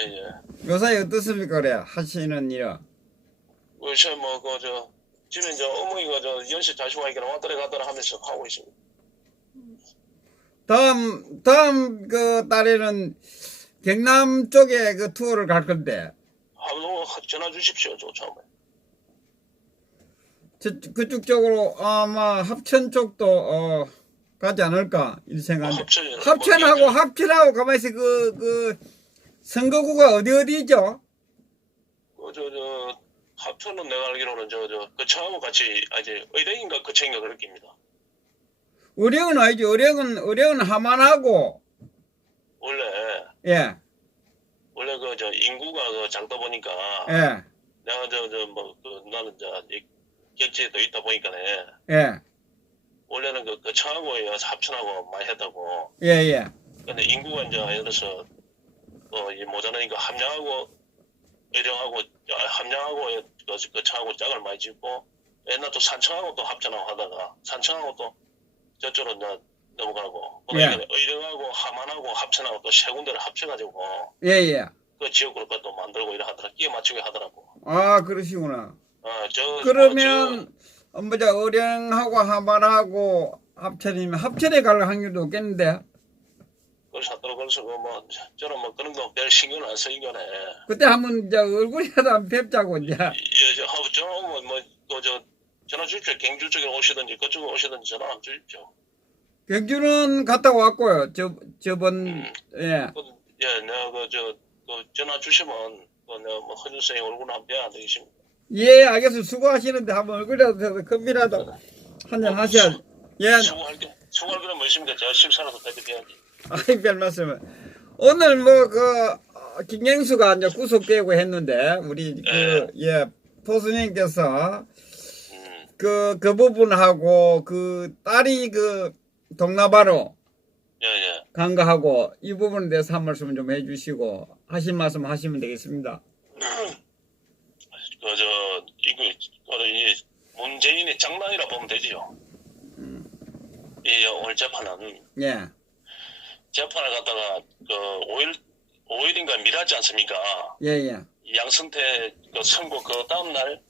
예. 요사이 어떻습니까, 그래? 하시는 일은? 요새 뭐, 지금 이제 어머니가 연시 자식하니까 왔다리 갔다리 하면서 하고 있습니다. 다음 그 달에는 경남 쪽에 그 투어를 갈 건데, 한번 전화 주십시오, 저 처음에. 그쪽 쪽으로 아마 합천 쪽도, 가지 않을까, 이 생각인데. 합천하고 가만히 있어, 선거구가 어디죠? 합천은 내가 알기로는 그 처하고 같이, 아직 의령인가 그청인가 그럴 겁니다. 의령은 아니죠. 의령은 하만하고, 원래 예, 인구가 작다 보니까, 예, 내가 나는 격지에도 있다 보니까네. 예, 원래는 그 청하고에 합천하고 많이 했다고. 예, 예. 근데 인구가 이제 예를 들어서 이 모자라니까 함량하고 그 청하고 짝을 많이 짓고 옛날 또 산청하고 또 합천하고 하다가 산청하고 또 저쪽으로 이제 넘어가고 예. 의령하고 함안하고 합천하고 또 세 군데를 합쳐가지고 예, 예. 그 지역구를 또 만들고 이래 하더라. 끼에 맞추게 하더라고. 아, 그러시구나. 저 그러면 의령하고 하만하고 합천이면 합천에 갈 확률도 없겠는데. 그래서 저는 뭐 그런 거 별 신경을 안 쓰이거네. 그때 한번 이제 얼굴이라도 한번 뵙자고 이제. 전화 주십시오. 경주 쪽에 오시든지 그쪽에 오시든지 전화 안 주십시오. 경주는 갔다 왔고요. 저번 예. 내가 전화 주시면 내가 뭐 헌준 선생 얼굴 한번 뵈야 되겠습니다. 예, 알겠습니다. 수고하시는데 한번 얼굴이라도 돼서 커피라도 한잔 하셔야. 예. 수고할 거는 뭐 있습니까? 제가 식사라도 대접해야지. 아이, 별 말씀을. 오늘 김경수가 이제 구속되고 했는데, 우리, 포수님께서, 그 부분하고, 딸이 동나바로, 예. 간 거하고, 이 부분에 대해서 한 말씀 좀 해주시고, 하신 말씀 하시면 되겠습니다. 이 문재인의 장난이라 보면 되지요. 오늘 재판은. 예. 재판을 갖다가 5일인가 미라지 않습니까? 예. 양승태 선고 그 다음날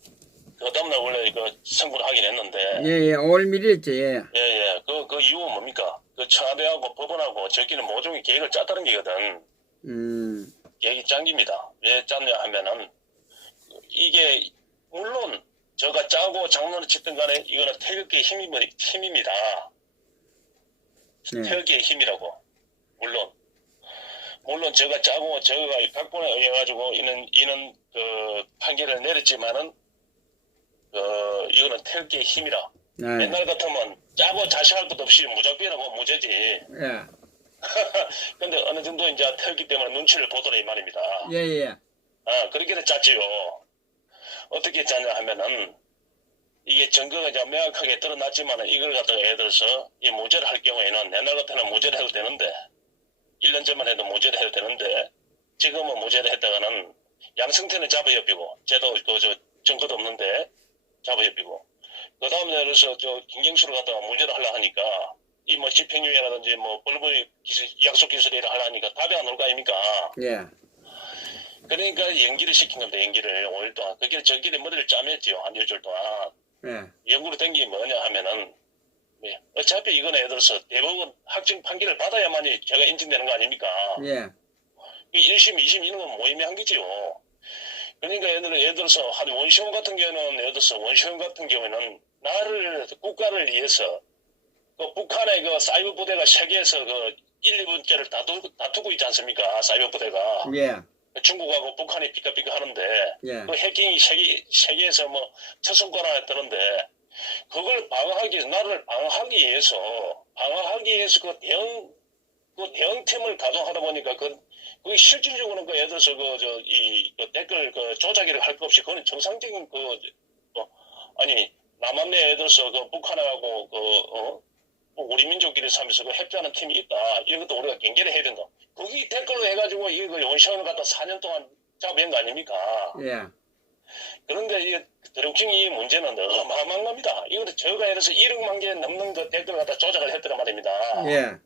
원래 선고를 하긴 했는데. 예. 5월 미리였죠. 예. 예. 그 이유는 뭡니까? 청와대하고 법원하고 저기는 모종의 계획을 짰다는 게거든. 계획이 짠 겁니다. 왜 짰냐 하면은 이게 물론 저가 짜고 장난을 치든 간에 이거는 태극기의 힘입니다. 네. 태극기의 힘이라고. 물론 저가 짜고 저가 각본에 의해 가지고 이는 판결을 내렸지만은 이거는 태극기의 힘이라. 네. 옛날 같으면 짜고 자시할 것 없이 무작비라고 무죄지. 예. 근데 어느 정도 이제 태극기 때문에 눈치를 보더라 이 말입니다. 예. 그렇게 해서 짰지요. 어떻게 짰냐 하면은 이게 증거가 이제 명확하게 드러났지만은 이걸 갖다가 예를 들어서 이 무죄를 할 경우에는 옛날 같으면 무죄를 해도 되는데 1년 전만 해도 무죄를 해도 되는데 지금은 무죄를 했다가는 양승태는 잡아협비고 쟤도 증거도 없는데 잡아협비고 그 다음에 예를 들어서 김경수를 갖다가 무죄를 하려 하니까 이 집행유예라든지 벌벌 약속 기술이라 하려 하니까 답이 안 올 거 아닙니까? 예. 그러니까 연기를 시킨 겁니다. 연기를 5일 동안. 그게 저끼리 머리를 짜맸지요. 한 일주일 동안. 예. 연구로 된 게 뭐냐 하면은 어차피 이건 예를 들어서 대법원 확정 판결을 받아야만이 제가 인정되는 거 아닙니까? 예. 1심, 2심 이런 건 모임이 한 거지요. 그러니까 예를 들어서 원시원 같은 경우에는 나를 국가를 위해서 북한의 사이버 부대가 세계에서 1, 2번째를 다투고 있지 않습니까? 사이버 부대가. 예. 중국하고 북한이 삐까삐까 하는데 예. 그 해킹이 세계에서 첫 손가락에 뜨는데 그걸 나를 방어하기 위해서 대응팀을 가동하다 보니까 그게 실질적으로는 예를 들어서 댓글 조작이를 할 것 없이 그거는 정상적인 남한내 예를 들어서 북한하고 우리 민족끼리 살면서 협조하는 팀이 있다. 이런 것도 우리가 경계를 해야 된다. 거기 댓글로 해가지고 이걸 원시원을 갖다 4년 동안 잡은 거 아닙니까? 예. 그런데 이 드루킹이 문제는 어마어마한 겁니다. 이것도 저가 예를 들어서 1억만 개 넘는 댓글을 갖다 조작을 했더란 말입니다. 예.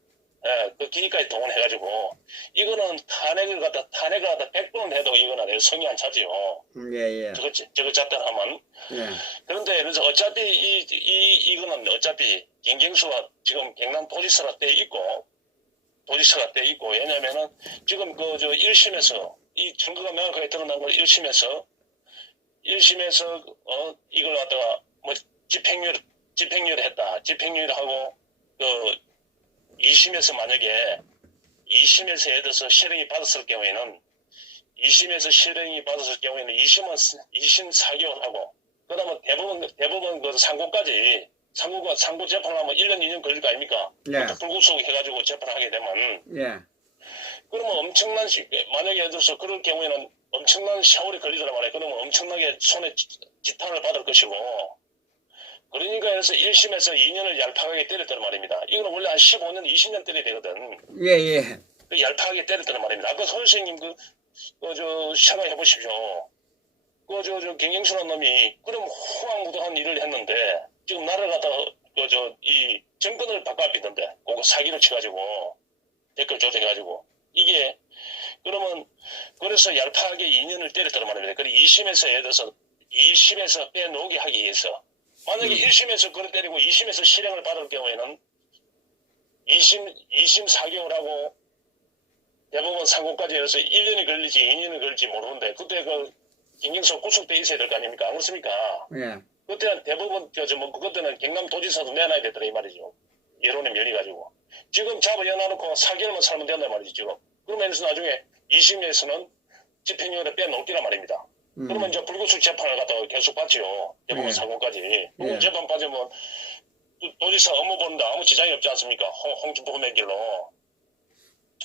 그 기기까지 동원해가지고 이거는 탄핵을 갖다 100번은 해도 이거는 성이 안 차지요. 예. 저거 잡다하면. 예. 그런데 그래서 어차피 이거는 어차피 김경수가 지금 경남 도지사가 돼 있고 왜냐면은 지금 그 저 1심에서 이 증거가 명확하게 드러난 걸 1심에서 이걸 갖다가 뭐 집행유예 했다. 집행유예하고 그 2심에서 만약에 2심에서 예를 들어서 실형이 받았을 경우에는 2심에서 실형이 받았을 경우에는 2심 4개월 하고 그다음에 대법원 그 상고까지 상고 재판하면 1년 2년 걸릴 거 아닙니까? 예. 불구속 해가지고 재판하게 되면 예. 그러면 엄청난 만약에 예를 들어서 그럴 경우에는 엄청난 세월이 걸리더란 말이에요. 그러면 엄청나게 손에 지탄을 받을 것이고 그러니까 그래서 1심에서 2년을 얄팍하게 때렸단 말입니다. 이거는 원래 한 15년, 20년 때려야 되거든. 예. 그 얄팍하게 때렸단 말입니다. 아까 선생님 생각해 보십시오. 경경수라는 놈이 그럼 호황무도한 일을 했는데 지금 나를 갖다가 이 정권을 바꿔비던데 그거 사기를 쳐가지고 댓글 조작해가지고 이게 그러면 그래서 얄팍하게 2년을 때렸단 말입니다. 그리고 2심에서 예를 들어서 2심에서 빼놓게 하기 위해서 만약에 1심에서 그걸 때리고 2심에서 실형을 받을 경우에는 2심 4개월하고 대법원 상고까지 해서 1년이 걸릴지 2년이 걸릴지 모르는데 그때 그 김경수 구속돼 있어야 될 거 아닙니까? 안 그렇습니까? 예. 그때는 대법원 그때는 경남도지사도 내놔야 되더라 이 말이죠. 여론에 열려가지고 지금 잡아내놓고 4개월만 살면 된단 말이죠. 지금 그러면 나중에 2심에서는 집행유예를 빼놓기란 말입니다. 그러면 이제 불구속 재판을 갖다가 계속 받지요. 대법원 상고까지. 재판 빠지면 도지사 업무 보는데 아무 지장이 없지 않습니까? 홍준표 내길로.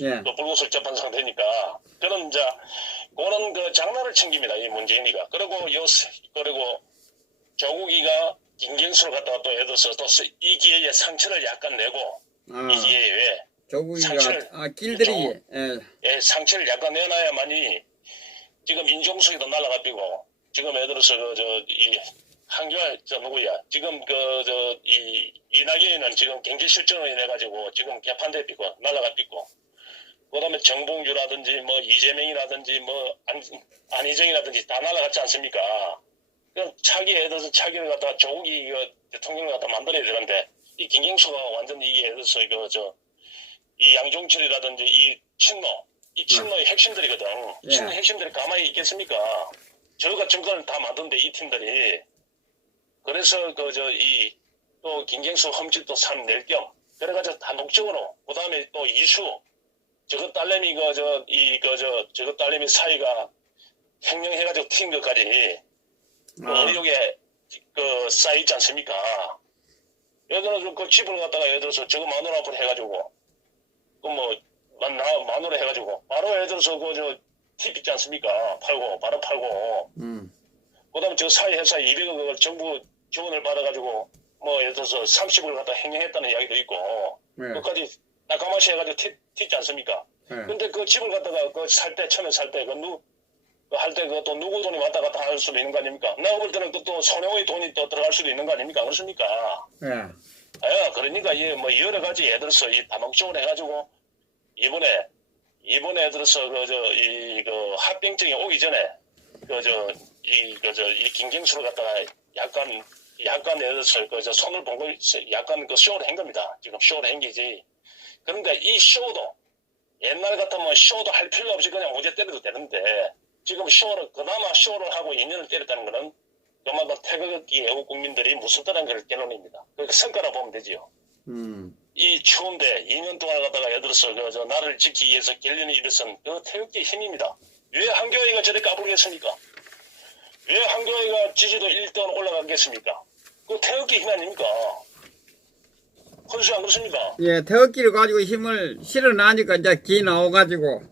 예. 또 불구속 재판 상태니까. 그런 이제 그런 그 장난을 챙깁니다. 이 문재인이가. 그리고 조국이가 김경수를 갖다가 또 예를 들어서 또 이 기회에 상처를 약간 내고 이 기회에 조국이가 길들이 예, 상처를 약간 내놔야만이 지금 인종수에도 날아가피고 지금 예를 들어서 이 한교안 누구야 지금 이낙연이는 지금 경제 실정을 인해 가지고 지금 개판돼 삐고 날아가피고 그다음에 정봉주라든지 뭐 이재명이라든지 뭐 안희정이라든지 다 날아갔지 않습니까? 그럼 예를 들어서 차기를 갖다가 조국이 대통령을 갖다 만들어야 되는데 이 김경수가 완전 이게 예를 들어서 이 양종철이라든지 이 친노의 핵심들이거든. 친노 핵심들이 가만히 있겠습니까? 저가 정권을 다 만드는데 이 팀들이. 그래서 또 김경수 험질도 낼 겸. 그래가지고 다 녹적으로. 그 다음에 또 이수. 저거 딸내미 저거 딸내미 사이가 횡령해가지고 튄 것까지. 의혹에 쌓이지 않습니까? 예를 들어서 그 집을 갖다가 예를 들어서 저거 마누라 앞으로 해가지고. 마누라 해가지고 바로 예를 들어서 팁 있지 않습니까? 바로 팔고 그 다음에 저 사회 회사에 200억을 정부 지원을 받아가지고 뭐 예를 들어서 30억을 갖다 횡령했다는 이야기도 있고 그까지 나까마시 해가지고 팁 있지 않습니까? 근데 그 집을 갖다가 처음에 살 때 또 누구 돈이 왔다 갔다 할 수도 있는 거 아닙니까? 내가 볼 때는 또 손해의 돈이 또 들어갈 수도 있는 거 아닙니까? 그렇습니까? 그러니까 뭐 여러 가지 예를 들어서 이 다목적으로 해가지고 이번에 들어서 합병증이 오기 전에 이 김경수를 갖다가 약간 예를 들어서 손을 본 걸 약간 쇼를 한 겁니다. 지금 쇼를 한 게지. 그런데 이 쇼도 옛날 같으면 쇼도 할 필요 없이 그냥 무죄 때려도 되는데 지금 그나마 쇼를 하고 2년을 때렸다는 거는 그만큼 태극기 애국 국민들이 무섭다는 걸 결론입니다. 그 성과라 보면 되지요. 이 추운데 2년 동안 가다가 예를 들어서 나를 지키기 위해서 결련이 일어선 그 태극기의 힘입니다. 왜 한교회가 저리 까불겠습니까? 왜 한교회가 지지도 1등 올라가겠습니까? 그 태극기 힘 아닙니까? 헌수 안 그렇습니까? 예, 태극기를 가지고 힘을 실어나니까 이제 기 나와가지고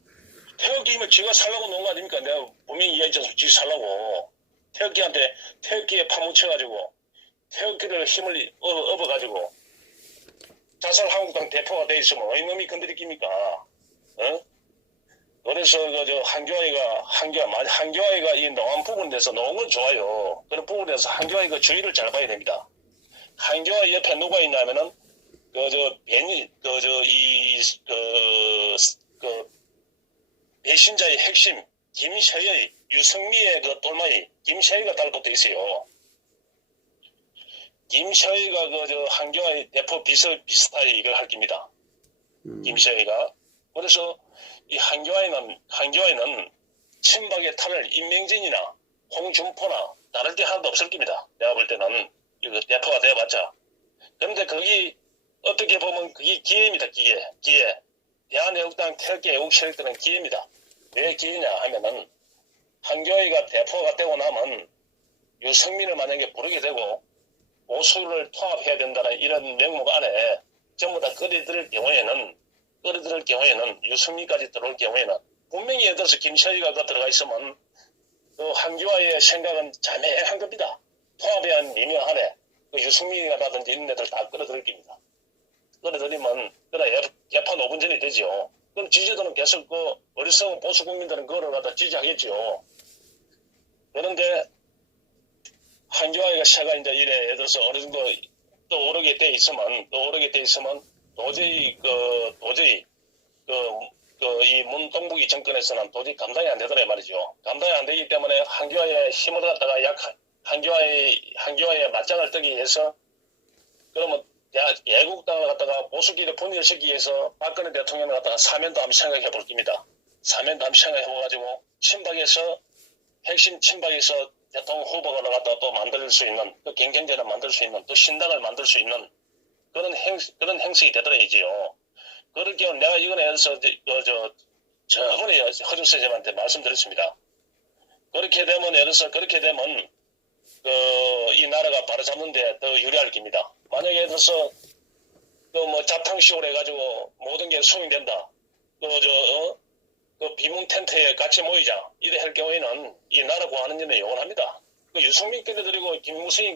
태극기 힘을 지가 살라고 놓은 거 아닙니까? 내가 분명히 이야기했잖아. 지 살라고. 태극기에 파묻혀가지고 태극기를 힘을 업어가지고 자살 한국당 대표가 돼 있으면 어이 놈이 건드리깁니까? 그래서 한교회가 이 노안 부분에서 놓은 건 좋아요. 그런 부분에서 한교회가 주의를 잘 봐야 됩니다. 한교회 옆에 누가 있냐면은 배신자의 핵심, 김셔의, 유승미의 그 똘마이, 김셔의가 달붙어 있어요. 김셔의가 한교와의 대표 비슷하게 이걸 할 겁니다. 김셔의가. 그래서 이 한교와에는 친박의 탈을 임명진이나 홍준표나 다를 게 하나도 없을 겁니다. 내가 볼 때는 이거 대표가 돼봤자. 그런데 거기 어떻게 보면 그게 기회입니다. 기회. 대한애국당 태극기 애국 세력들은 기회입니다. 왜 기회냐 하면은 한교회가 대표가 되고 나면 유승민을 만약에 부르게 되고 보수를 통합해야 된다는 이런 명목 안에 전부 다 끌어들일 경우에는 유승민까지 들어올 경우에는 분명히 예를 들어서 김셔의가 들어가 있으면 그 한교회의 생각은 자매한 겁니다. 통합에 대한 미묘하네. 그 유승민이라든지 이런 애들 다 끌어들일 겁니다. 끌어들이면 개판 5분 전이 되죠. 그럼 지지도는 계속 어리석은 보수 국민들은 그거를 갖다 지지하겠죠. 그런데 한교화가 새가 이제 이래 예를 들어서 어느 정도 또 오르게 돼 있으면 도저히 이 문동북이 정권에서는 도저히 감당이 안 되더라 말이죠. 감당이 안 되기 때문에 한교화의 힘을 갖다가 한교화의 맞짱을 뜨기 위해서 그러면 애국당을 갖다가 보수기를 분열시키기 위해서 박근혜 대통령을 갖다가 사면도 한번 생각해 볼 겁니다. 사면도 한번 생각해 보가지고 핵심 친박에서 대통령 후보가 갖다가 또 만들 수 있는, 또 경쟁자를 만들 수 있는, 또 신당을 만들 수 있는 그런 행색이 되더라야지요. 그럴 경우 내가 이번에 예를 들어서 저번에 허준 선생님한테 말씀드렸습니다. 그렇게 되면 이 나라가 바로잡는데 더 유리할 겁니다. 만약에 예를 들어서 자탕식으로 해가지고 모든 게 수행된다. 비문 텐트에 같이 모이자. 이래 할 경우에는 이 나라 구하는 일은 영원합니다. 유승민 끌어들이고 김무성이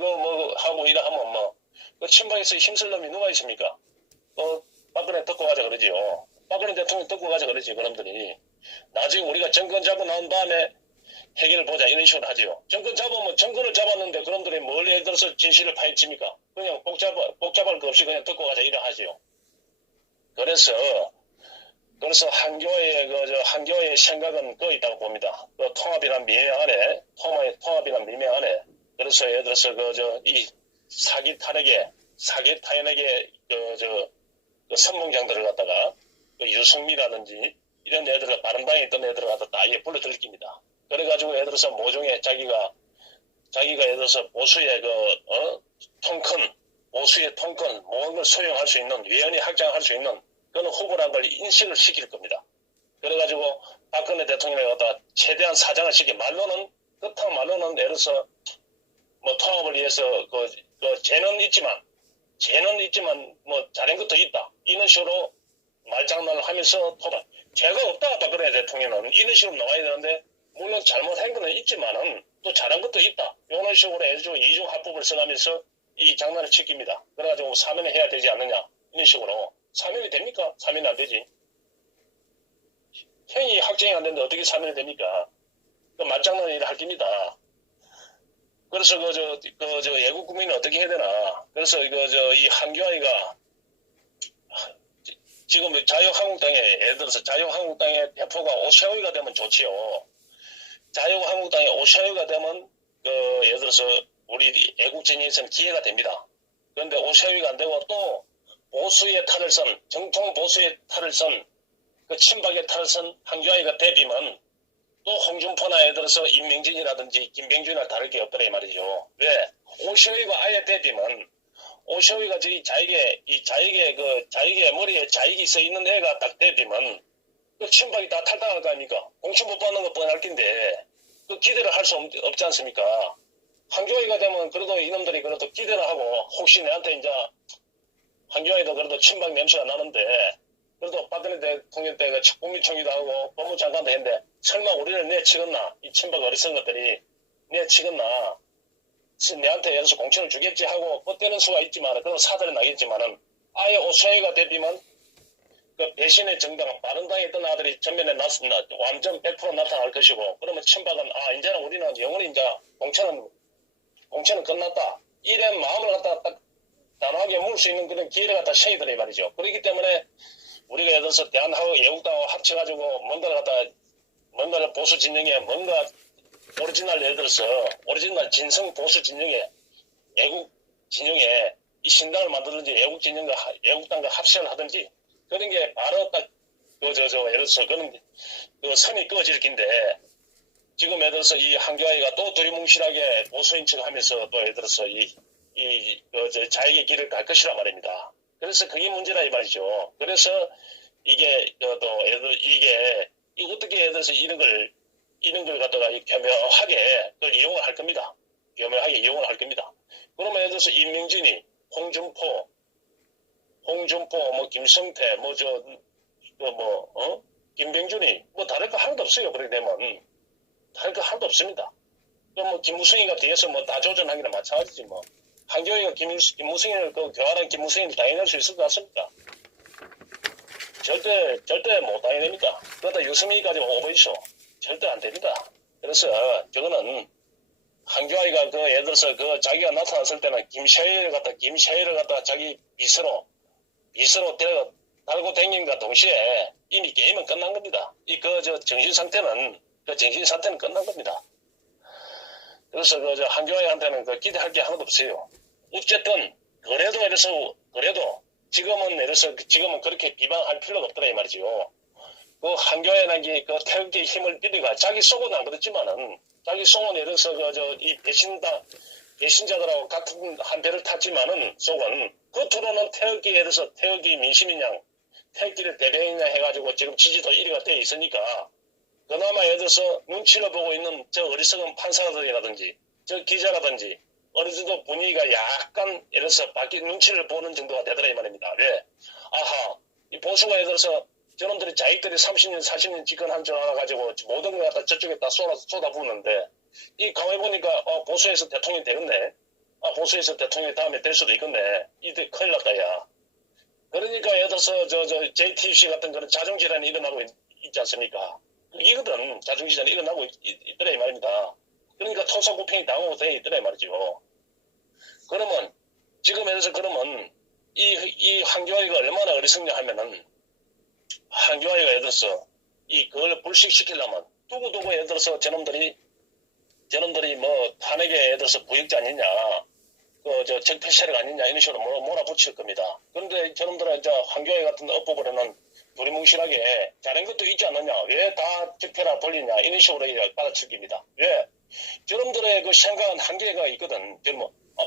하고 이래 하면 친박에서 힘쓸 놈이 누가 있습니까? 박근혜 뜯고 가자 그러지요. 박근혜 대통령 뜯고 가자 그러지 그놈들이. 나중에 우리가 정권 잡고 나온 다음에 해결을 보자 이런 식으로 하지요. 정권을 잡았는데 그놈들이 뭘 예를 들어서 진실을 파헤칩니까? 그냥 복잡할 거 없이 그냥 뜯고 가자 이래 하지요. 그래서 한교의 생각은 그 있다고 봅니다. 통합이란 미명안에 그래서 예를 들어서 이 사기 타연에게 선봉장들을 갖다가 유승미라든지 이런 애들을 바른당에 있던 애들을 갖다가 아예 불러들일 겁니다. 그래가지고 예를 들어서 모종의 자기가 예를 들어서 보수의 통큰 모든 걸 소용할 수 있는 외연히 확장할 수 있는 그런 후보라는 걸 인식을 시킬 겁니다. 그래가지고 박근혜 대통령을 갖다가 최대한 사장을 시키 말로는 예를 들어서 통합을 위해서 죄는 있지만 잘한 것도 있다. 이런 식으로 말장난을 하면서 토박. 죄가 없다 박근혜 대통령은 이런 식으로 나와야 되는데 물론 잘못한 거는 있지만은 또 잘한 것도 있다. 이런 식으로 해가지고 이중합법을 써가면서 이 장난을 치킵니다. 그래가지고 사면을 해야 되지 않느냐 이런 식으로. 사면이 됩니까? 사면이 안 되지. 행위 확정이 안 되는데 어떻게 사면이 됩니까? 말장난을 할 겁니다. 그래서 애국 국민은 어떻게 해야 되나? 그래서 이 한교아이가 지금 예를 들어서 자유한국당의 대표가 오세훈이가 되면 좋지요. 자유한국당의 오세훈이가 되면 예를 들어서 우리 애국진영에서는 기회가 됩니다. 그런데 오세훈이가 안 되고 또 보수의 탈을 선, 정통 보수의 탈을 선, 친박의 탈을 선 한교아이가 되면 또 홍준표나 예를 들어서 임명진이라든지 김병준이나 다를 게 없더라 이 말이죠. 왜? 오세훈이가 아예 되면 오세훈이가 자기의 머리에 자익이 써 있는 애가 딱 되면 친박이 다 탈당할 거 아닙니까? 공천 못 받는 거 뻔할 텐데 기대를 할 수 없지 않습니까? 한교아이가 되면 그래도 이놈들이 그래도 기대를 하고 혹시 내한테 이제 한교아이도 그래도 친박 냄새가 나는데 그래도 박근혜 대통령 때 국무총리도 하고 법무장관도 했는데 설마 우리를 내치겠나? 이 친박 어리석은 것들이 내치겠나? 내한테 여기서 공천을 주겠지 하고 뻗대는 수가 있지만 그런 사달이 나겠지만은 아예 오세훈이가 되면 배신의 정당 바른당에 있던 아들이 전면에 완전 100% 나타날 것이고 그러면 친박은 이제는 우리는 영원히 이제 공천은 끝났다. 이런 마음을 갖다가 딱 단호하게 물 수 있는 그런 기회를 갖다 생기더니 말이죠. 그렇기 때문에 우리가 예를 들어서 대한하고 애국당하고 합쳐가지고 뭔가를 보수 진영에 뭔가 오리지널 예를 들어서 오리지널 진성 보수 진영에 애국 진영에 이 신당을 만들든지 애국당과 합세를 하든지 그런 게 바로 딱 예를 들어서 그런 그 선이 그어질 긴데 지금 예를 들어서 이 한교아이가 또 두리뭉실하게 보수인 척 하면서 또 예를 들어서 자익의 길을 갈 것이라 말입니다. 그래서 그게 문제라 이 말이죠. 그래서 이게 어떻게 예를 들어서 이런 걸 갖다가 교묘하게 그걸 이용을 할 겁니다. 교묘하게 이용을 할 겁니다. 그러면 예를 들어서 임명진이 홍준포, 김성태, 김병준이 다를 거 하나도 없어요. 그렇게 되면 다를 거 하나도 없습니다. 그럼 김무성이가 뒤에서 다 조전하기나 마찬가지지 뭐. 한교희가 김무성이를 교활한 김무성이를 당해낼 수 있을 것 같습니까? 절대 못 당해냅니다. 그러다 유승민까지 오고 있어. 절대 안 됩니다. 그래서 저거는 한교아이가 예를 들어서 자기가 나타났을 때는 김샤이를 갖다 자기 비서로 달고 댕긴과 동시에 이미 게임은 끝난 겁니다. 정신 상태는 끝난 겁니다. 그래서 한교아이한테는 기대할 게 하나도 없어요. 어쨌든 그래도 지금은 그렇게 비방할 필요가 없더라 이 말이죠. 한교아이라는 게 태극기의 힘을 빌리가 자기 속은 안 그렇지만은 자기 속은 예를 들어서 이 배신자들하고 같은 한 배를 탔지만은 속은 겉으로는 태극기에 대해서 태극기 민심이냐 태극기를 대변이냐 해가지고 지금 지지도 1위가 되어 있으니까 그나마 예를 들어서 눈치를 보고 있는 저 어리석은 판사들이라든지 저 기자라든지 어느 정도 분위기가 약간 예를 들어서 바뀐 눈치를 보는 정도가 되더라 이 말입니다. 왜? 아하 이 보수가 예를 들어서 저놈들이 자기들이 30년 40년 집권한 줄 알아가지고 모든 걸 갖다 저쪽에다 쏟아부는데 이 가만히 보니까 보수에서 대통령이 되겠네. 보수에서 대통령이 다음에 될 수도 있겠네. 이들 큰일 났다 야. 그러니까 예를 들어서 JTBC 같은 그런 자중질환이 일어나고 있지 않습니까? 이거든 자중질환이 일어나고 있더라 이 말입니다. 그러니까 토사구팽이 당하고 돼 있더라 이 말이죠. 그러면 지금 예를 들어서 그러면 이 한교아이가 얼마나 어리석냐 하면은 한교아이가 예를 들어서 그걸 불식시키려면 두고두고 예를 들어서 저놈들이 탄핵에 예를 들어서 부역자 아니냐 적폐 세력 아니냐 이런 식으로 몰아붙일 겁니다. 그런데 저놈들은 한교아이 같은 업보벌에는 두리뭉실하게 잘한 것도 있지 않느냐 왜 다 적폐라 돌리냐 이런 식으로 받아치깁니다. 왜? 저놈들의 생각은 한계가 있거든.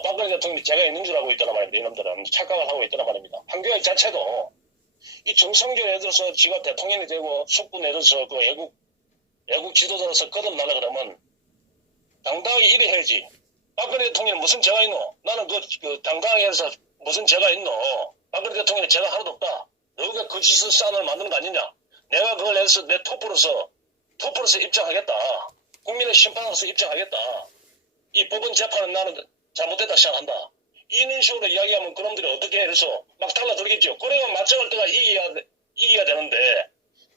박근혜 대통령이 제가 있는 줄 알고 있더란 말입니다. 이놈들은 착각을 하고 있더란 말입니다. 한교아이 자체도 이 정상적으로 예를 들어서 지가 대통령이 되고 숙부 내려서 애국 지도자로서 거듭나려 그러면 당당하게 이래 해야지. 박근혜 대통령은 무슨 죄가 있노? 나는 당당하게 해서 무슨 죄가 있노? 박근혜 대통령은 죄가 하나도 없다. 너가 거짓을 싸움을 만드는 거 아니냐? 내가 그걸 해서 내 토프로서 입장하겠다. 국민의 심판으로서 입장하겠다. 이 법원 재판은 나는 잘못됐다 생각한다. 이런 식으로 이야기하면 그놈들이 어떻게 해서 막 달라들겠죠. 그래야 맞짱을 떠가 이겨야 되는데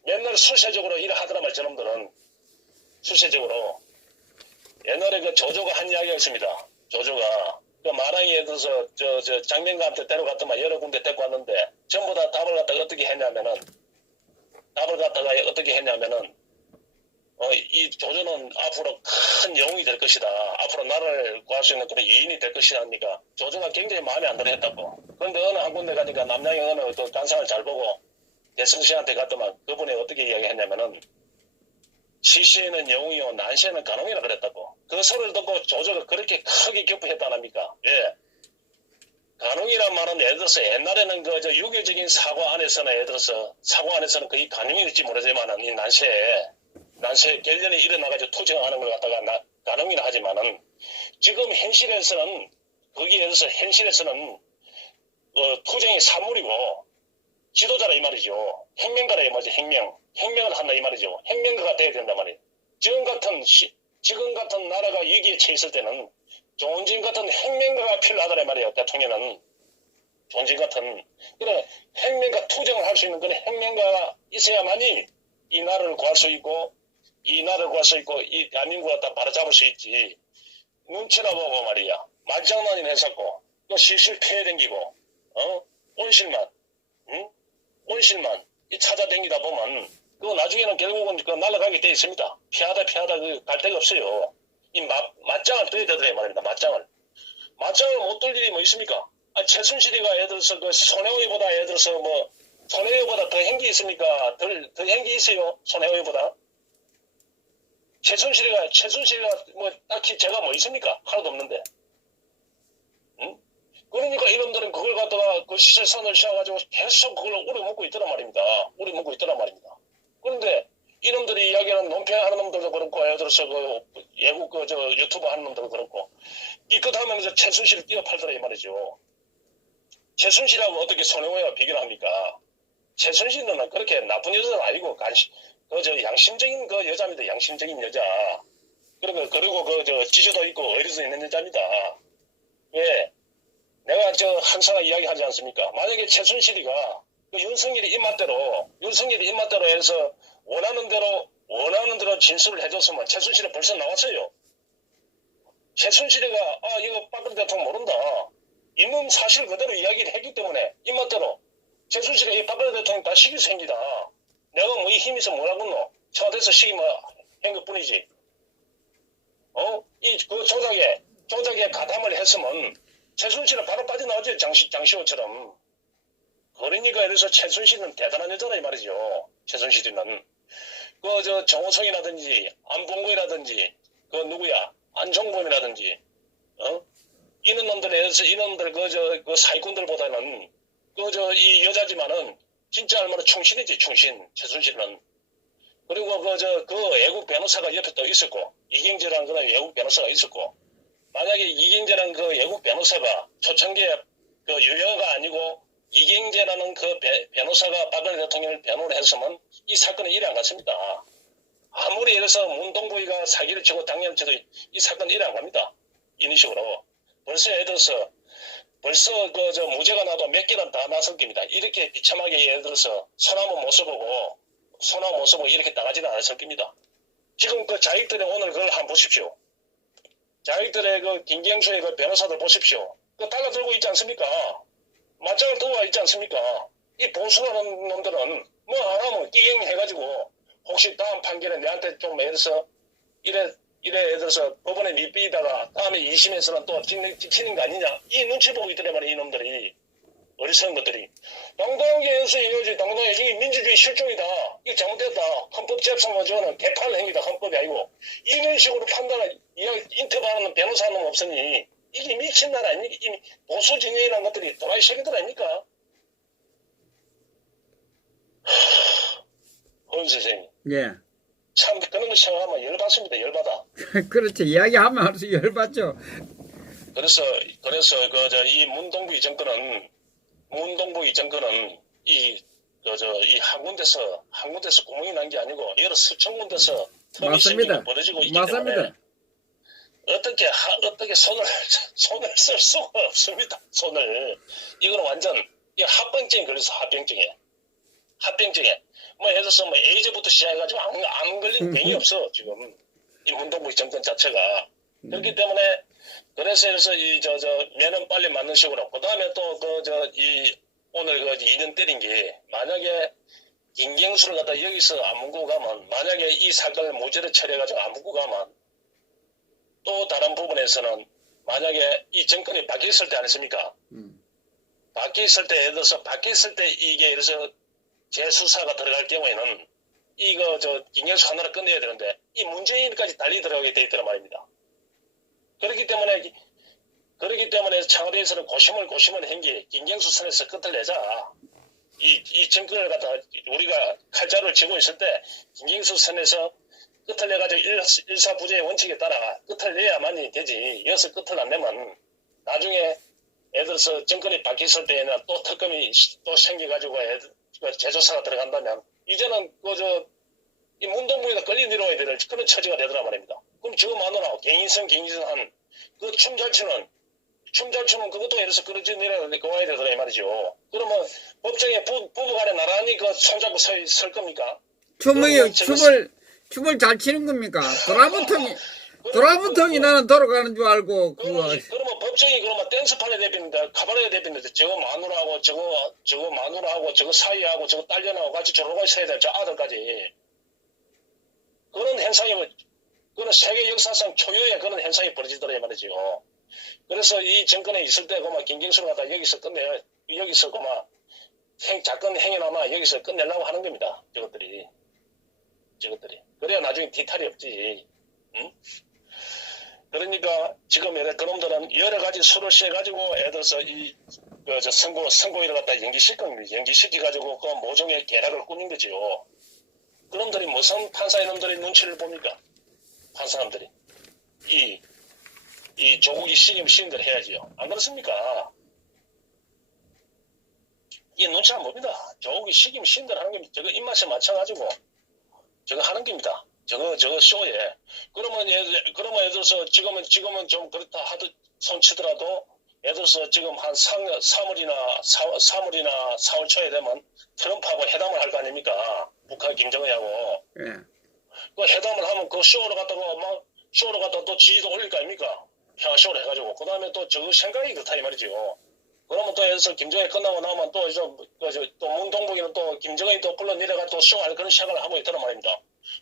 맨날 수세적으로 일을 하더란 말 저놈들은. 수세적으로. 옛날에 조조가 한 이야기가 있습니다. 조조가 마랑이에 들어서 장면가한테 데려갔더만 여러 군데 데리고 왔는데 전부 다 답을 갖다가 어떻게 했냐면은 이 조조는 앞으로 큰 영웅이 될 것이다. 앞으로 나라를 구할 수 있는 그런 유인이 될 것이다 하니까 조조가 굉장히 마음에 안 들어 했다고. 그런데 어느 한 군데 가니까 남양의 어느 간상을 잘 보고 대승씨한테 갔더만 그분이 어떻게 이야기했냐면은 시시에는 영웅이요 난시에는 간홍이라 그랬다고. 그 소리를 듣고 조조가 그렇게 크게 격부했다 안 합니까? 예. 간홍이란 말은 예를 들어서 옛날에는 유교적인 사고 안에서는 거의 간홍일지 모르지만은 이 난시에 결련이 일어나가지고 투쟁하는 걸 갖다가 간홍이라 하지만은 지금 현실에서는 투쟁이 사물이고 지도자라 이 말이죠. 혁명가라 이 말이죠. 혁명을 한다 이 말이죠. 혁명가가 돼야 된단 말이에요. 지금 같은 나라가 위기에 처해 있을 때는 존진 같은 혁명가가 필요하더라 이 말이에요. 대통령은 존진 같은 그래 혁명가 투쟁을 할 수 있는 그런 혁명가가 있어야만이 이 나라를 구할 수 있고 이 대한민국을 갖다 바로잡을 수 있지. 눈치나 보고 말이야. 말장난이나 했었고 또 실실 피해 댕기고, 온실만, 응? 온실만 찾아댕기다 보면, 그거 나중에는 결국은 그 날아가게 돼 있습니다. 피하다 갈 데가 없어요. 이 맞짱을 떠야 되더래 말입니다. 맞짱을 못 뜰 일이 뭐 있습니까? 최순실이가 예를 들어서 그 손혜원이보다 예를 들어서 뭐, 손혜원보다 더 행기 있습니까? 더 행기 있어요? 손혜원보다? 최순실이가 뭐 딱히 제가 뭐 있습니까? 하나도 없는데. 응? 그러니까 이놈들은 그걸 갖다가 그 시설선을 씌워가지고 계속 그걸 우려먹고 있더란 말입니다. 그런데 이놈들이 이야기하는 논평하는 놈들도 그렇고, 예를 들어서 그 외국 유튜브 하는 놈들도 그렇고, 이것 하면서 최순실을 뛰어팔더라 이 말이죠. 최순실하고 어떻게 손혜원이가 비교를 합니까? 최순실은 그렇게 나쁜 여자는 아니고, 양심적인 그 여자입니다. 양심적인 여자. 그리고 지조도 있고, 의리도 있는 여자입니다. 왜? 내가 항상 이야기하지 않습니까? 만약에 최순실이가 그 윤석열이 입맛대로 해서 원하는 대로 진술을 해줬으면 최순실은 벌써 나왔어요. 최순실이가, 이거 박근혜 대통령 모른다. 있는 사실 그대로 이야기를 했기 때문에 입맛대로 최순실이 이 박근혜 대통령 다 시기서 행기다. 내가 뭐 이 힘이 있어 뭐라겠노? 청와대에서 시기 한 것뿐이지. 그 조작에 가담을 했으면 최순실은 바로 빠져나오죠. 장시호처럼. 그러니까 이래서 최순실은 대단한 여자라 이 말이죠. 최순실이는. 정호성이라든지 안봉구이라든지 안종범이라든지 이런 놈들 그 사기꾼들보다는 이 여자지만은 진짜 얼마나 충신이지 충신 최순실은. 그리고 그 외국 변호사가 옆에 또 있었고, 이경재라는 그런 외국 변호사가 있었고, 만약에 이경재라는 그 외국 변호사가 초창기에 그 유여가 아니고 이경재라는 그 변호사가 박근혜 대통령을 변호를 했으면 이 사건은 이래 안 갔습니다. 아무리 이래서 문동부이가 사기를 치고 당연히 쳐도 이 사건은 이래 안 갑니다. 이런 식으로. 벌써 예를 들어서 무죄가 나도 몇 개는 다 나설 겁니다. 이렇게 비참하게 예를 들어서 소나무 못 써보고 이렇게 나가지는 않았을 겁니다. 지금 그 자익들의 오늘 그걸 한번 보십시오. 자익들의 그 김경수의 그 변호사들 보십시오. 그 달라들고 있지 않습니까? 맞짱을 뜨고 있지 않습니까? 이 보수하는 놈들은 뭐 하나면 끼갱이 해가지고 혹시 다음 판결에 내한테 좀 예를 들어서 이래 예를 들어서 법원에 밑비다가 다음에 2심에서는 또 뒤치는 거 아니냐. 이 눈치 보고 있더래 말이야 이놈들이. 어리석은 것들이. 당당하게 해서 이거지. 당당하게 이게 민주주의 실종이다. 이게 잘못됐다. 헌법재판소는 개판 행위다. 헌법이 아니고. 이런 식으로 판단을 인터뷰하는 변호사는 없으니 이게 미친 나라 아닙니까? 이 보수 진영이라는 것들이 도라이 새끼들 아닙니까? 허은 선생님. 예. 참 그런 거 생각하면 열받습니다. 열받아. 그렇죠. 이야기하면 할수 열받죠. 그래서 이 문동부 이정권은 이 한 군데서 구멍이 난 게 아니고 여러 수천 군데서 틈이 생기고 벌어지고 있기 때문에 어떻게 손을 쓸 수가 없습니다. 이거는 완전 이 합병증에 걸려서 합병증에 뭐 예를 들어서 뭐 에이즈부터 시작해가지고 안 걸린 병이 없어 지금 이 문동부 정권 자체가. 그렇기 때문에 그래서 매는 빨리 맞는 식으로. 그 다음에 또 오늘 2년 때린 게 만약에 김경수를 갖다 여기서 안 묻고 가면, 만약에 이 사건을 무죄로 처리해가지고 안 묻고 가면 또 다른 부분에서는 만약에 이 정권이 바뀌었을 때 아니습니까? 바뀌었을 때 예를 들어서 이게 예를 들어서 재수사가 들어갈 경우에는 김경수 하나를 끝내야 되는데 이 문재인까지 달리 들어가게 돼 있더란 말입니다. 그렇기 때문에 청와대에서는 고심을 한 게 김경수 선에서 끝을 내자. 이 정권을 갖다 우리가 칼자루를 쥐고 있을 때 김경수 선에서 끝을 내가지고 일사부재의 원칙에 따라 끝을 내야만이 되지. 여기서 끝을 안 내면 나중에 예를 들어서 정권이 바뀌었을 때에는 또 특검이 또 생겨가지고 재조사가 들어간다면 이제는 이 문동부에다 끌려 내려와야 될 그런 처지가 되더란 말입니다. 그럼 지금 하느라 갱인선한 그 춤 잘 추는 그것도 예를 들어서 그러지 내려니까 와야 되더라 이 말이죠. 그러면 법정에 부부간에 나란히 그 손잡고 설 겁니까? 춤을 잘 추는 겁니까? 드라무통이 나는 돌아가는 줄 알고 그러면 갑자기 그러면 댄스판에 대비는데 카바레에 대비는데 저거 마누라하고 저거 마누라하고 저거 사이하고 저거 딸려나고 같이 저러고 있어야 될 저 아들까지 그런 현상이 그런 세계 역사상 초유의 그런 현상이 벌어지더라 말이죠. 그래서 이 정권에 있을 때 그만 김경수를 갖다 여기서 여기서 그만 작건 행위나마 여기서 끝내려고 하는 겁니다. 저것들이. 그래야 나중에 뒤탈이 없지. 응? 그러니까 지금 그놈들은 여러 가지 수를 씌워가지고 애들 들어서 선고일을 갖다 연기시켜가지고 그 모종의 계략을 꾸민 거지요. 그놈들이 무슨 판사 이놈들의 눈치를 봅니까? 판사놈들이. 이 조국이 시임대로 해야지요. 안 그렇습니까? 이 눈치 안 봅니다. 조국이 시임대로 하는 겁니다. 저거 입맛에 맞춰가지고 저거 하는 겁니다. 저거 쇼에. 그러면 예를 들어서 지금은 좀 그렇다 하듯 손치더라도 예를 들어서 지금 한 3월이나 4월 초에 되면 트럼프하고 회담을 할 거 아닙니까? 북한 김정은하고. 예. 그 회담을 하면 그 쇼를 갖다가 또 지지도 올릴 거 아닙니까? 평화쇼를 해가지고. 그 다음에 또 저거 생각이 그렇다 이 말이죠. 그러면 또 예를 들어서 김정은이 끝나고 나면 또 문동복이는 또 김정은이 또 불러내려가 또 쇼할 그런 생각을 하고 있다는 말입니다.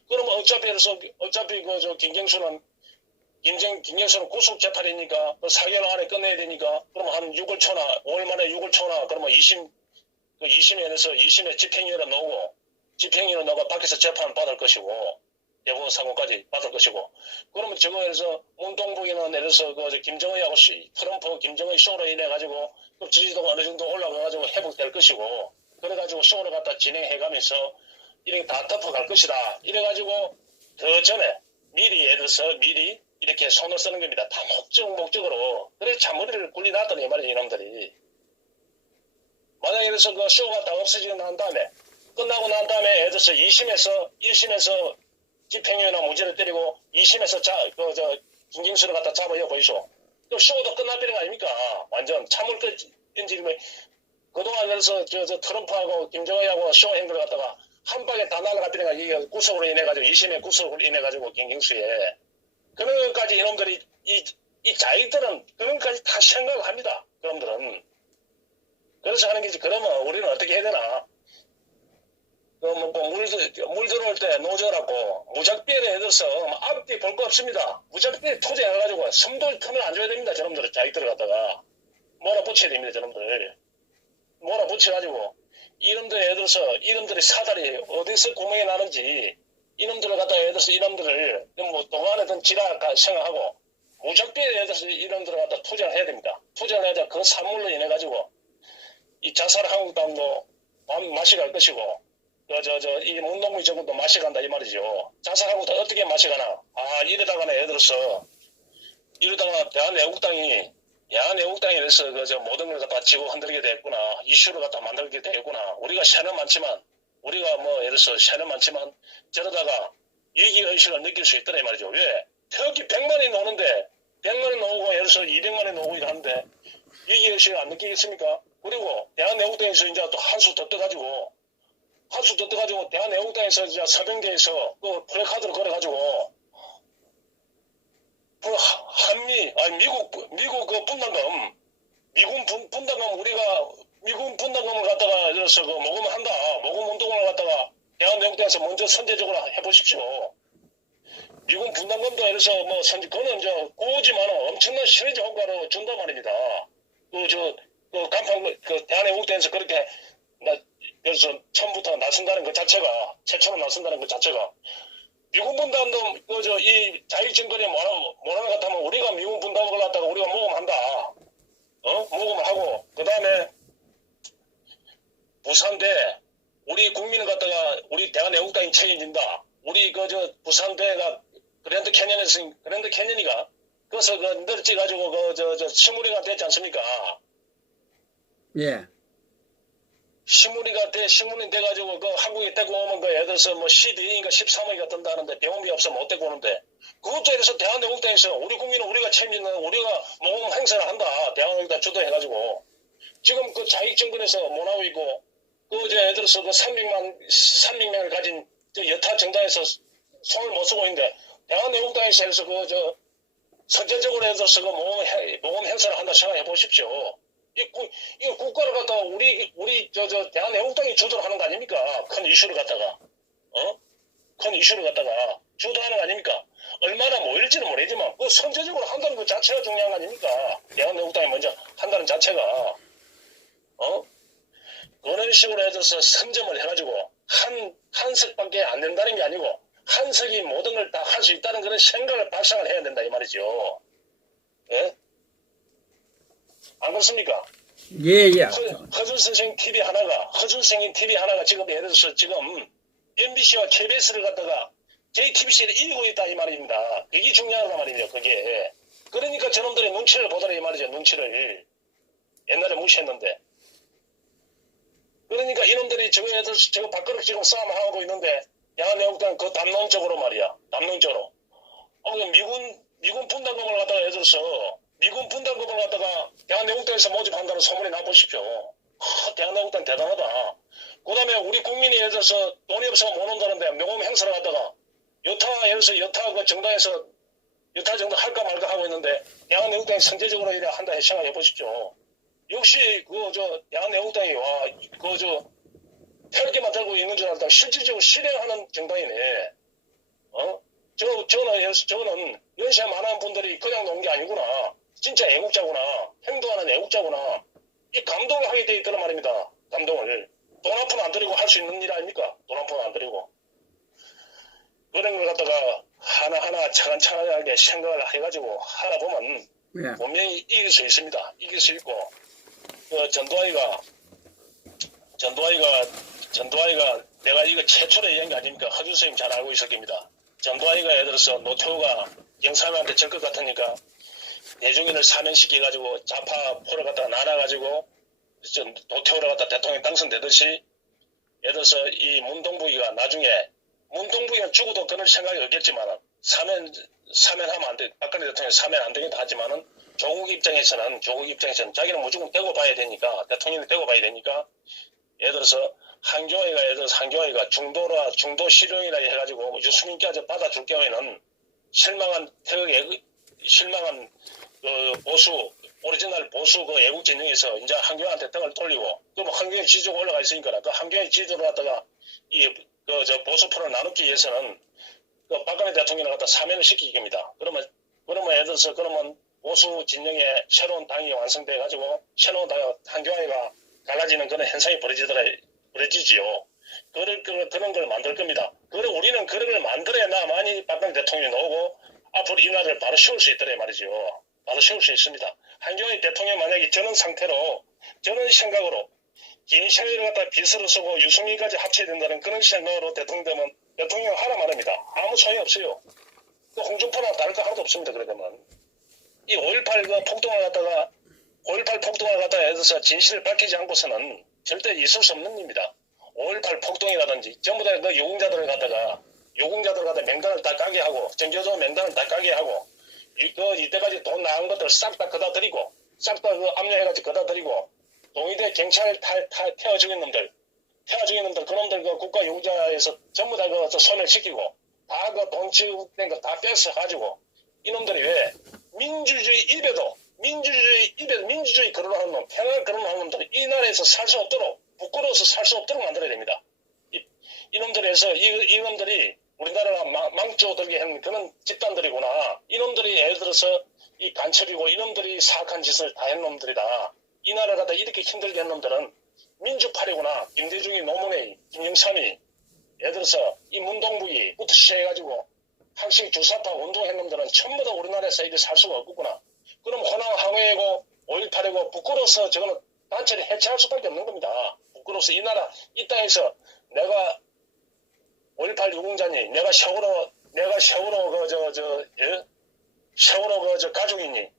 그러면 어차피 김경수는 구속 재판이니까 4개월 안에 끝내야 되니까 그러면 한 6월 초나 5월 만에 6월 초나 그러면 2심에 집행유예를 넣고 집행유예를 넣어가 밖에서 재판을 받을 것이고 대법원 상고까지 받을 것이고 그러면 저거에서 문동복이는 예를 들어서 김정은하고 트럼프 김정은 쇼로 인해 가지고 그 지지도가 어느 정도 올라가 가지고 회복될 것이고 그래 가지고 쇼를 갖다 진행해 가면서 이렇게 다 덮어갈 것이다. 이래가지고 더 전에 예를 들어서 미리 이렇게 손을 쓰는 겁니다. 다 목적으로. 그래서 잔머리를 굴리놨더니 말이에요, 이놈들이. 만약에 그래서 그 쇼가 다 없어지고 난 다음에, 끝나고 난 다음에 예를 들어서 1심에서 집행유예나 무죄를 때리고 2심에서 김경수를 갖다 잡아요, 보이소. 또 쇼도 끝나버린 거 아닙니까? 완전 참을 끝인지, 그동안 그래서 트럼프하고 김정은하고 쇼 행동을 갖다가 한 방에 다 날아갔더니가 이게 구속으로 인해가지고 2심의 구속으로 인해가지고 김경수에 그런 것까지 이놈들이 이 자익들은 그런 것까지 다 생각을 합니다. 그놈들은 그래서 하는 게지. 그러면 우리는 어떻게 해야 되나? 물 들어올 때 노저라고 무작비에 해서 앞뒤 볼 거 없습니다. 무작비에 토제해가지고 섬돌 틈을 안 줘야 됩니다. 저놈들은 자익들을 갖다가 몰아붙여야 됩니다. 저놈들 몰아붙여가지고 이놈들 예를 들어서 이놈들의 사다리 어디서 구멍이 나는지 이놈들을 갖다가 예를 들어서 이놈들을 동안에든 지라 생각하고 무작비에 예를 들어서 이놈들을 갖다 투자를 해야 됩니다. 투자를 해야 그 산물로 인해 가지고 이 자살한국당도 맛이 갈 것이고 이 문동국이 저것도 맛이 간다 이 말이죠. 자살한국당 어떻게 맛이 가나? 이러다가 예를 들어서 대한애국당이 그래서 모든 걸 갖다 지고 흔들게 됐구나. 이슈를 갖다 만들게 됐구나. 우리가 새는 많지만 저러다가 위기의식을 느낄 수 있더라 이 말이죠. 왜? 특히 100만이 노는데 100만이 노고 예를 들어서 200만이 노고 이러는데 위기의식을 안 느끼겠습니까? 그리고 대한애국당에서 이제 또 한수 더 떠가지고 대한애국당에서 이제 서병대에서 그 플래카드를 걸어가지고 미국 그 분담금, 미군 분담금을 갖다가, 이래서 모금을 한다. 모금 운동을 갖다가, 대한민국에서 먼저 선제적으로 해보십시오. 미군 분담금도 이래서 그거는 고지만 엄청난 시너지 효과로 준단 말입니다. 대한민국에서 그렇게, 그래서 처음부터 나선다는 것 자체가, 최초로 나선다는 것 자체가, 미군 분담도 이 자익정권이 뭐라는 것 같으면 우리가 미군 분담을 갖다가 우리가 모금한다. 모금을 하고 그 다음에 부산대 우리 국민을 갖다가 우리 대한애국당이 책임진다. 우리 부산대가 그랜드 캐년이가 그래서 널찍 가지고 시무리가 됐지 않습니까? 예. 신문이 돼가지고, 한국에 데리고 오면, 예를 들어서, 12인가 13억이가 든다는데, 병원비 없으면 못 데리고 오는데, 그것도 이래서 대한애국당에서, 우리 국민은 우리가 책임지는, 우리가 모금 행사를 한다. 대한애국당 주도해가지고. 지금 자익정권에서 못 하고 있고, 예를 들어서 300명을 가진, 여타 정당에서 손을 못 쓰고 있는데, 대한애국당에서 해서 선제적으로 해서 그 모금 행사를 한다 생각해 보십시오. 이 국가를 갖다가 우리 대한애국당이 주도를 하는 거 아닙니까? 큰 이슈를 갖다가 큰 이슈를 갖다가 주도하는 거 아닙니까? 얼마나 모일지는 모르지만 그 선제적으로 한다는 것 자체가 중요한 거 아닙니까? 대한애국당이 먼저 한다는 자체가 그런 식으로 해서 선점을 해가지고 한 석밖에 안 된다는 게 아니고 한 석이 모든 걸 다 할 수 있다는 그런 생각을 발상을 해야 된다 이 말이죠. 예? 안 그렇습니까? 예. 허준 선생 TV 하나가 지금 예를 들어서 지금 MBC와 KBS를 갖다가 JTBC를 이기고 있다 이 말입니다. 그게 중요하단 말이죠. 그게. 그러니까 저놈들이 눈치를 보더라 이 말이죠. 눈치를. 옛날에 무시했는데. 그러니까 이놈들이 저거 밖으로 지금 싸움하고 있는데 대한애국당 그 담론 쪽으로 말이야. 담론 쪽으로. 미군 분담금을 갖다가 예를 들어서 미군 분담금을 갖다가 대한애국당에서 모집한다는 소문이 나보십시오. 대한애국당 대단하다. 그 다음에 우리 국민이 예를 들어서 돈이 없어서 못 온다는데 모금 행사를 갖다가 예를 들어서 여타 그 정당에서 여타 정당 할까 말까 하고 있는데 대한애국당이 선제적으로 이래 한다 생각해 보십시오. 역시 대한애국당이 펼게만 들고 있는 줄 알았다. 실질적으로 실행하는 정당이네. 저거는 연세 많은 분들이 그냥 놓은 게 아니구나. 진짜 애국자구나. 행동하는 애국자구나. 이 감동을 하게 돼 있더란 말입니다. 감동을. 돈 한 푼 안 들이고 할 수 있는 일 아닙니까? 돈 한 푼 안 들이고. 그런 걸 갖다가 하나하나 차근차근하게 생각을 해가지고 하다 보면 분명히 이길 수 있습니다. 이길 수 있고 전두환이가 내가 이거 최초로 얘기한 게 아닙니까? 허준 선생님 잘 알고 있을 겁니다. 전두환이가 예를 들어서 노태우가 영삼한테 질 것 같으니까 내중인을 사면시켜가지고 좌파포를 갖다가 나눠가지고 노태우를 갖다 대통령 당선되듯이 예를 들어서 이 문동부기가 나중에 문동부기가 죽어도 끊을 생각이 없겠지만 사면하면 안 돼. 박근혜 대통령 사면 안 되겠다 하지만은 조국 입장에서는 자기는 무조건 대고 봐야 되니까 대통령이 대고 봐야 되니까 예를 들어서 한교아이가 중도 실형이라 해가지고 유승민까지 받아줄 경우에는 실망한 보수 오리지널 보수 그 애국 진영에서 이제 한교아한테 등을 돌리고 그럼 한교아 지지도가 올라가 있으니까 그 한교아 지지도를 갖다가 보수 표를 나누기 위해서는 그 박근혜 대통령을 갖다 사면을 시키기 겁니다. 그러면 예를 들어서 보수 진영의 새로운 당이 완성돼 가지고 새로운 한교아이가 갈라지는 그런 현상이 벌어지지요. 그런 걸 만들 겁니다. 우리는 그런 걸 만들어야만이 박근혜 대통령이 나오고 앞으로 이 나라를 바로 세울 수 있더라 말이죠. 바로 세울 수 있습니다. 한교아이 대통령 만약에 저런 상태로 저런 생각으로 김시아이를 갖다 빚으로 쓰고 유승민까지 합쳐야 된다는 그런 생각으로 대통령 하라 말입니다. 아무 소용이 없어요. 홍준표랑 다를 거 하나도 없습니다. 그러면 이 5.18 폭동을 갖다가 예를 들어서 진실을 밝히지 않고서는 절대 있을 수 없는 일입니다. 5.18 폭동이라든지 전부 다 그 유공자들을 갖다가 명단을 다 까게 하고 정교조 명단을 다 까게 하고 이때까지 돈 나간 것들 싹 다 거다 드리고 싹 다 압류해가지고 거다 드리고 동의대 경찰 태워 죽인 놈들 그놈들 국가 유공자에서 전부 다 소멸시키고 다 돈 지급된 거 다 뺏어 가지고 이놈들이 왜 민주주의 거론하는 놈, 평화를 거론하는 놈들은 이 나라에서 살 수 없도록 부끄러워서 살 수 없도록 만들어야 됩니다. 이놈들에서 이놈들이 우리나라가 망쳐들게 한 그런 집단들이구나. 이놈들이 예를 들어서 이 간첩이고 이놈들이 사악한 짓을 다 한 놈들이다. 이 나라가 다 이렇게 힘들게 한 놈들은 민주파리구나. 김대중이 노무현이 김영삼이 예를 들어서 이 문동부기부터 시작해가지고 학생 주사파 운동한 놈들은 전부 다 우리나라에서 이렇게 살 수가 없구나. 그럼 호남 항해고 5.18이고 부끄러워서 저거는 단체를 해체할 수밖에 없는 겁니다. 부끄러워서 이 나라 이 땅에서 내가 5.18 유공자니 내가 세월호 가족이니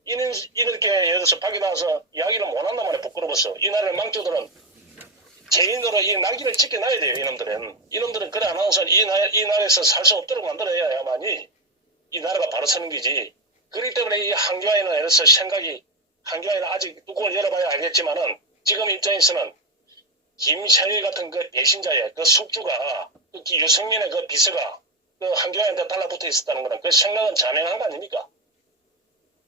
이렇게 예를 들어서 밖에 나와서 이야기를 못한단 말이야. 부끄러워서 이 나라를 망조들은 개인으로 이 날개를 지켜놔야 돼요. 이놈들은 그래 안 하고서 이 나라에서 살 수 없도록 만들어야만이 이 나라가 바로 서는 거지. 그렇기 때문에 이 한교아이는 예를 들어서 한교아이는 아직 뚜껑을 열어봐야 알겠지만은 지금 입장에서는 김시아이 같은 그 배신자의 그 숙주가 그 유승민의 그 비서가 그 한교아이한테 달라붙어 있었다는 거는 그 생각은 자명한 거 아닙니까?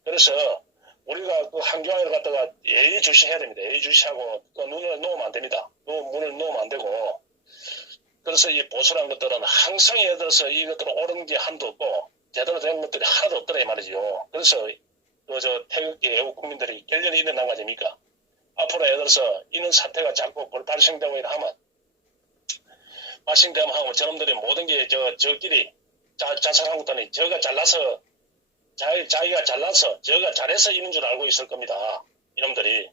그래서 우리가 그 환경을 갖다가 예의주시해야 됩니다. 예의주시하고 그 눈을 놓으면 안 됩니다. 문을 놓으면 안 되고. 그래서 이 보수라는 것들은 항상 예를 들어서 이것들은 옳은 게 한도 없고 제대로 된 것들이 하나도 없더라 이 말이죠. 그래서 저 태극기 애국 국민들이 결연이 일어난 거 아닙니까? 앞으로 예를 들어서 이런 사태가 자꾸 발생되고 하면 발생되면 하고 저놈들이 모든 게 저끼리 자살하고더니 저가 잘나서 자기가 잘나서 저가 잘해서 이런 줄 알고 있을 겁니다. 이놈들이.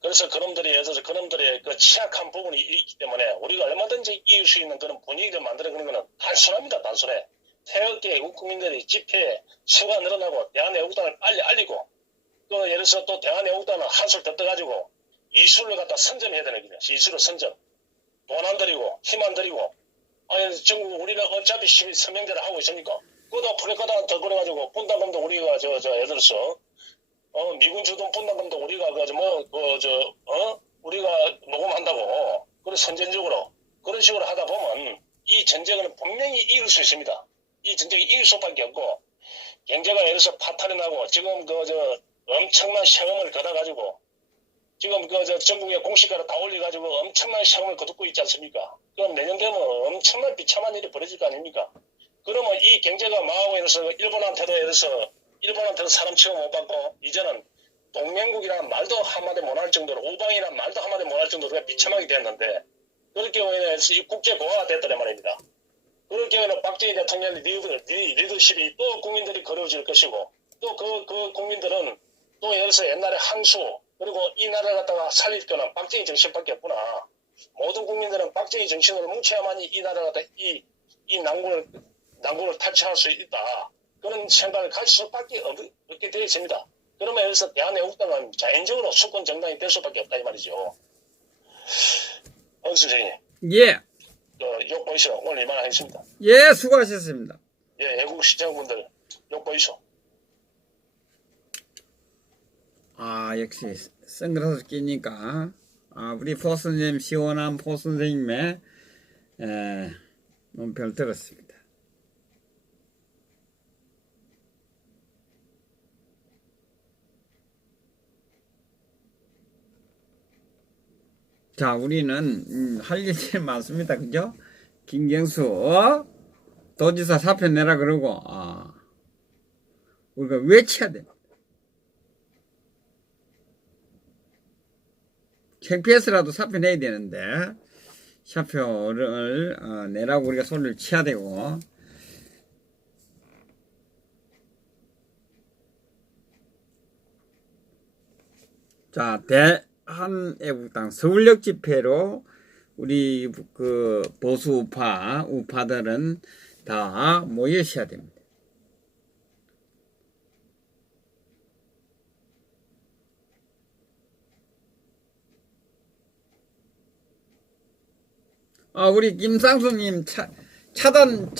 그래서 그놈들이 예를 들어서 그놈들의 그 취약한 부분이 있기 때문에 우리가 얼마든지 이길 수 있는 그런 분위기를 만들어내는 것은 단순합니다. 단순해. 태극기 애국 국민들이 집회에 수가 늘어나고 대한애국단을 빨리 알리고 또 예를 들어서 또 대한애국단은 한술 더 떠가지고 이술을 갖다 선점해야 되는 거예요. 이술을 선점. 돈 안 들이고 힘 안 들이고 아니 전국 우리는 어차피 시민 서명제를 하고 있으니까 그거다 플래카드 더 그래가지고 분담금도 우리가 예를 들어서 미군 주둔 분담금도 우리가 우리가 녹음한다고 그런 선전적으로 그런 식으로 하다 보면 이 전쟁은 분명히 이길 수 있습니다. 이 전쟁이 이길 수밖에 없고 경제가 예를 들어서 파탄이 나고 지금 엄청난 세금을 걷어가지고 지금 전국의 공시가를 다 올려가지고 엄청난 세금을 거두고 있지 않습니까? 그럼 내년 되면 엄청난 비참한 일이 벌어질 거 아닙니까? 그러면 이 경제가 망하고 해서 일본한테도 사람 취급 못 받고 이제는 동맹국이라는 말도 한마디 못 할 정도로 우방이라는 말도 한마디 못 할 정도로 비참하게 됐는데 그럴 경우에는 이 국제고화가 됐단 말입니다. 그럴 경우에는 박정희 대통령의 리더십이 또 국민들이 거려질 것이고 또 그 국민들은 또 예를 들어서 옛날에 항수 그리고 이 나라를 갖다가 살릴 거는 박정희 정신밖에 없구나. 모든 국민들은 박정희 정신으로 뭉쳐야만이 이 나라가 이 난국을 탈취할 수 있다. 그런 생각을 가질 수밖에 없게 되어 있습니다. 그러면 여기서 대한애국당은 자연적으로 수권 정당이 될 수밖에 없다 이 말이죠. 선생님. 예. 욕 보이시오. 오늘 이만 하겠습니다. 예, 수고하셨습니다. 예, 애국 시청분들 욕 보이시오. 역시 선글라스 끼니까 우리 포 선생님 시원한 포 선생님의 논평을 들었습니다. 자, 우리는 할 일이 많습니다. 그죠? 김경수 도지사 사표 내라 그러고 우리가 외쳐야 됩니다. 창피해서라도 사표 내야 되는데 사표를 내라고 우리가 소리를 쳐야 되고 자, 대한애국당 서울역 집회로 우리 그 보수 우파들은 다 모여셔야 됩니다. 우리 김상수님 차단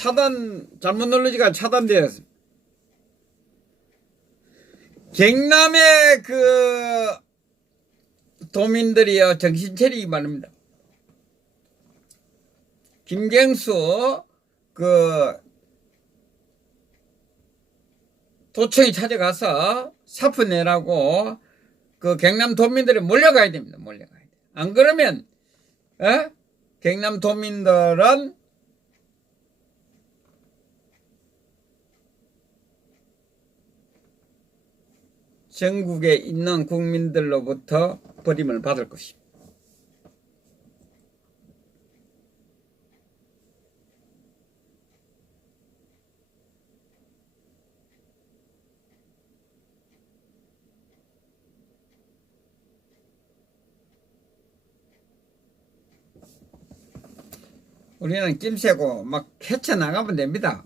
잘못 누르지가 차단되었습니다. 경남의 도민들이요 정신 차리기 바랍니다. 김경수 도청에 찾아가서 사표 내라고 경남 도민들이 몰려가야 됩니다. 몰려가야 돼. 안 그러면 경남 도민들은 전국에 있는 국민들로부터 버림을 받을 것입니다. 우리는 낌새고 막 헤쳐나가면 됩니다.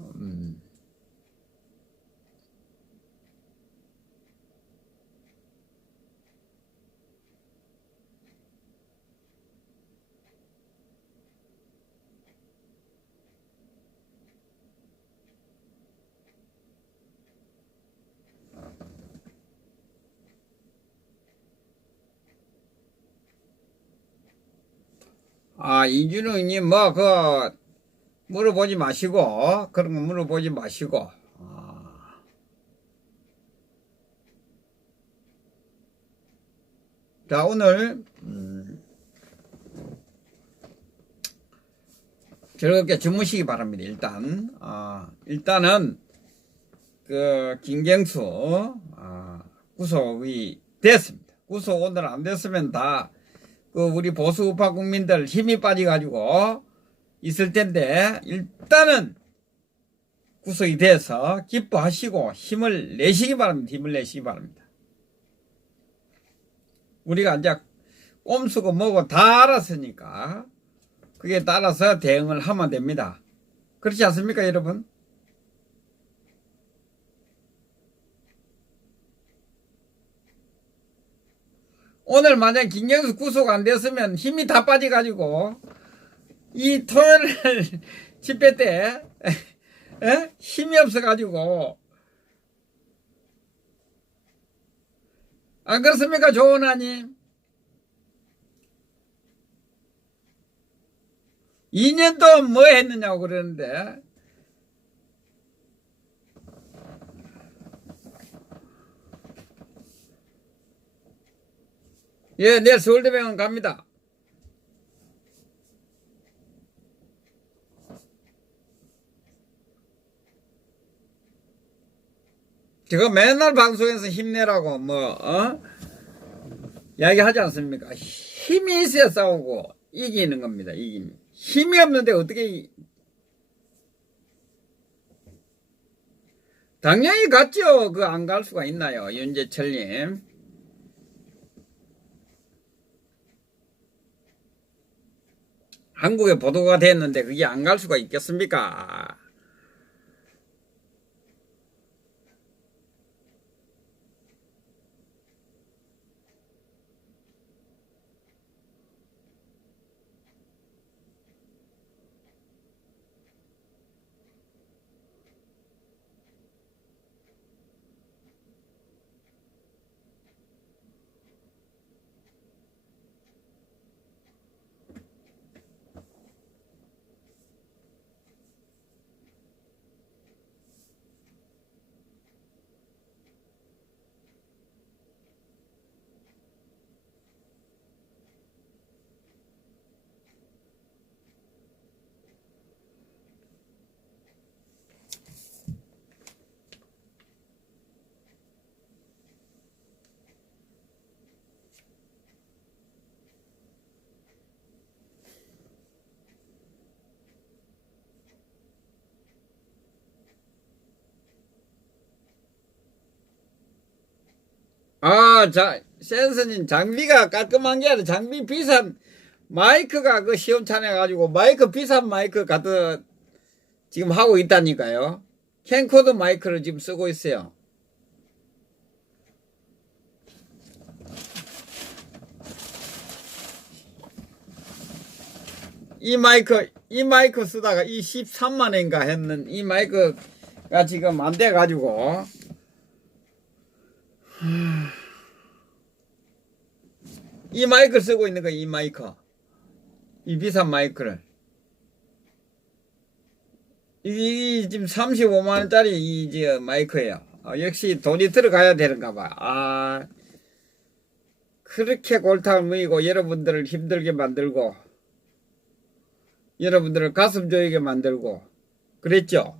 이준웅님 물어보지 마시고 그런 거 물어보지 마시고 자, 오늘 즐겁게 주무시기 바랍니다. 일단은 그 김경수 구속이 됐습니다. 구속 오늘 안 됐으면 다 그 우리 보수 우파 국민들 힘이 빠져가지고 있을 텐데, 일단은 구속이 돼서 기뻐하시고 힘을 내시기 바랍니다. 힘을 내시기 바랍니다. 우리가 이제 꼼수고 뭐고 다 알았으니까 그게 따라서 대응을 하면 됩니다. 그렇지 않습니까, 여러분? 오늘 만약 김경수 구속 안 됐으면 힘이 다 빠져가지고 이 토요일 집회 때 힘이 없어가지고, 안 그렇습니까, 조은하님? 2년 동안 뭐 했느냐고 그러는데, 예, 내일 서울대병원 갑니다. 제가 맨날 방송에서 힘내라고 이야기하지 않습니까? 힘이 있어야 싸우고 이기는 겁니다. 힘이 없는데 어떻게 당연히 갔죠. 그 안 갈 수가 있나요, 윤재철님? 한국에 보도가 됐는데 그게 안 갈 수가 있겠습니까? 센스님, 장비가 깔끔한 게 아니라 장비 비싼 마이크가 그 시험찮아가지고 마이크 비싼 마이크 갖다 지금 하고 있다니까요. 캠코더 마이크를 지금 쓰고 있어요. 이 마이크 쓰다가 이 13만원인가 했는 이 마이크가 지금 안 돼가지고, 이 마이크 쓰고 있는 거, 이 비싼 마이크를. 이 지금 35만원짜리 이 마이크예요. 역시 돈이 들어가야 되는가 봐. 그렇게 골탕을 먹이고 여러분들을 힘들게 만들고 여러분들을 가슴 조이게 만들고 그랬죠.